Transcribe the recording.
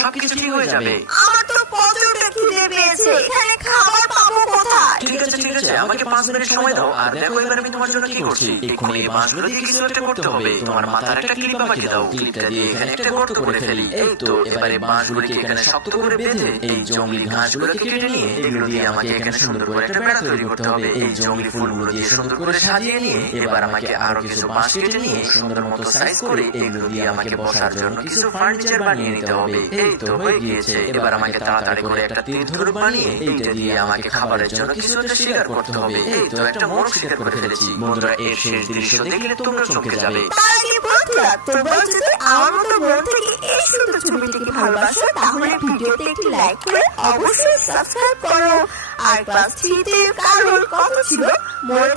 সবকিছু ঠিক হয়ে যাবে। আমার তো প্রচন্ড খিদে পেয়েছে, এখানে খাবার পাবো কোথায়? ঠিক আছে, আমাকে 5 মিনিট সময় দাও, আর দেখো এবার আমি তোমার জন্য কি করছি। এক্ষুনি এই বাঁশগুলো দিয়ে কিছু একটা করতে হবে। তোমার মাথার একটা ক্লিপ আমাকে দাও, ক্লিপটা দিয়ে এখানে একটা গর্ত করে ফেলি। এই তো, এবারে বাঁশগুলোকে এখানে শক্ত করে বেঁধে এই জঙ্গলি ঘাসগুলোকে কেটে নিয়ে এগুলো দিয়ে আমাকে এখানে সুন্দর করে একটা বেড়া তৈরি করতে হবে। এই জঙ্গলি ফুলগুলো দিয়ে সুন্দর করে সাজিয়ে নিয়ে এবার আমাকে আরো কিছু বাঁশ কেটে নিয়ে সুন্দর মতো সাইজ করে এগুলো দিয়ে আমাকে বসার জন্য কিছু ফার্নিচার বানিয়ে নিতে হবে। এই তো হয়ে গিয়েছে। এবার আমাকে তাড়াতাড়ি করে একটা তীর ধনুক বানিয়ে এইটা দিয়ে আমাকে খাবারের জন্য কিছু একটা শিকার করতে হবে। এই তো একটা মোরগ শিকার করে ফেলেছি। বন্ধুরা, এর শেষ দৃশ্য দেখলে তোমরা চমকে যাবে। তার আগে বন্ধুরা, তোমরা যদি আমার মতো মন থেকে এই সুন্দর ছবিটিকে ভালোবাসো তাহলে ভিডিওতে একটি লাইক করে অবশ্যই সাবস্ক্রাইব করো। আর ক্লাস 3 তে কারোর কত ছিল মনে